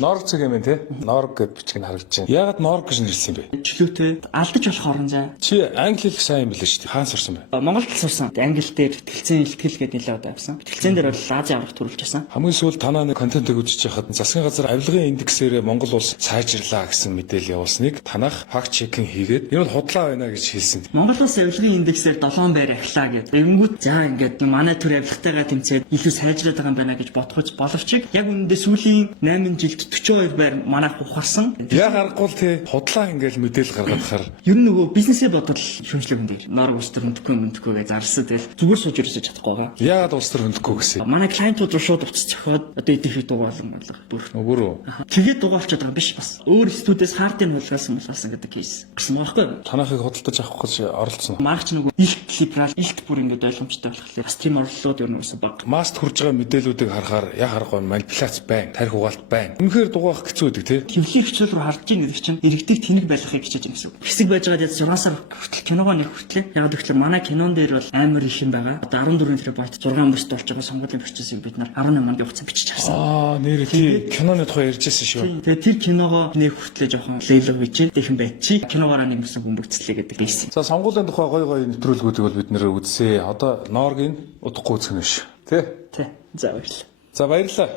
Норг цаг юм те. Норг гэж бичиг нь харагдаж байна. Яагаад Норг гэж нэрлсэн юм бэ? Чөлөөтэй алдаж болох орон зай. Чи англи хэл сайн билээ шүү дээ. Хаан сурсан бэ? Монголд сурсан. Англи дээр ихтгэл гэдэг нэлээд удаа авсан. Ихтгэл дээр бол Азийн аврагт төрүүлж байсан. Хамгийн сүүлд танаа нэг контентыг үзэж яхад засгийн газар авилгын индексээр Монгол улс сайжирлаа гэсэн мэдээлэл явуулсныг танах факт чекинг хийгээд энэ бол худлаа байна гэж хэлсэн. Монгол улс авилгын индексээр 7 байр ахлаа гэдэг. Энгүүт за ингээд манай төр авилгатайгаа тэмцээд илүү сайжраад байгаа юм байна гэж бодохож боловч яг үүндээ сүүлийн 8 жилд 42 байр манайх ухарсан. Яг аргагүй л те худлаа ингээл мэдээлэл гаргахаар Ер нь нөгөө бизнесээ бодвол шүмжлэг юм дээр. Норг улс төр хөндөхөө гэж зарласан. Тэгэл зүгээр сууж ерөөсөж чадахгүй байгаа. яагаад улс төр хөндөхгүй гэсэн. Манай клиентууд руу шууд уцаж зөхиод одоо эдгээр дугаалan болго бүр. Өөрөө. Тэгээд дугаалчаад байгаа биш бас. Өөр студиэс хаардыг хулгайлсан гэдэг кейс. Гарсан байхгүй юу? Танахыг худалдаж авах гэж оролцсон. Маргач нөгөө илт либерал илт бүр ингээд ойлгомжтой болохоор стрим орлогод ер нь бас баг. Маст хурж байгаа мэдээллүүдийг харахаар яг харахгүй манипуляц байна, тарих угаалт байна. Үнэхээр дугаах хэцүү гэдэг те. Хэвлэх хичээл рүү харж ийн гэдэг чинь иргэдэг тэнэг байлгахыг хичээж юм гэсэн үг. Хэсэг байж байгаа дээд 6 сар хүртэл киногоо нэг хүртлээ. Яг гэвэл манай кинон дээр бол амар их юм байгаа. Одоо 14 терабайт 6 бүст болж байгаа сонгуулийн процессыг бид нар 18 явцсан бичиж авсан. Нэр тий киноны тухай ярьжсэн шүү. Тэгээд тэр киногоо нэг хүртлээ жоохон лейлэг хийж дэхэн байчи. Киногоороо нэг юмсан хүмүүцлээ гэдэг байсан. За сонгуулийн тухай гой нэвтрүүлгүүдийг бол бид нэр үзье. Одоо Норгийн удахгүй үзэх нь биш. Тэ? Тэ. За баярлалаа. За баярлалаа.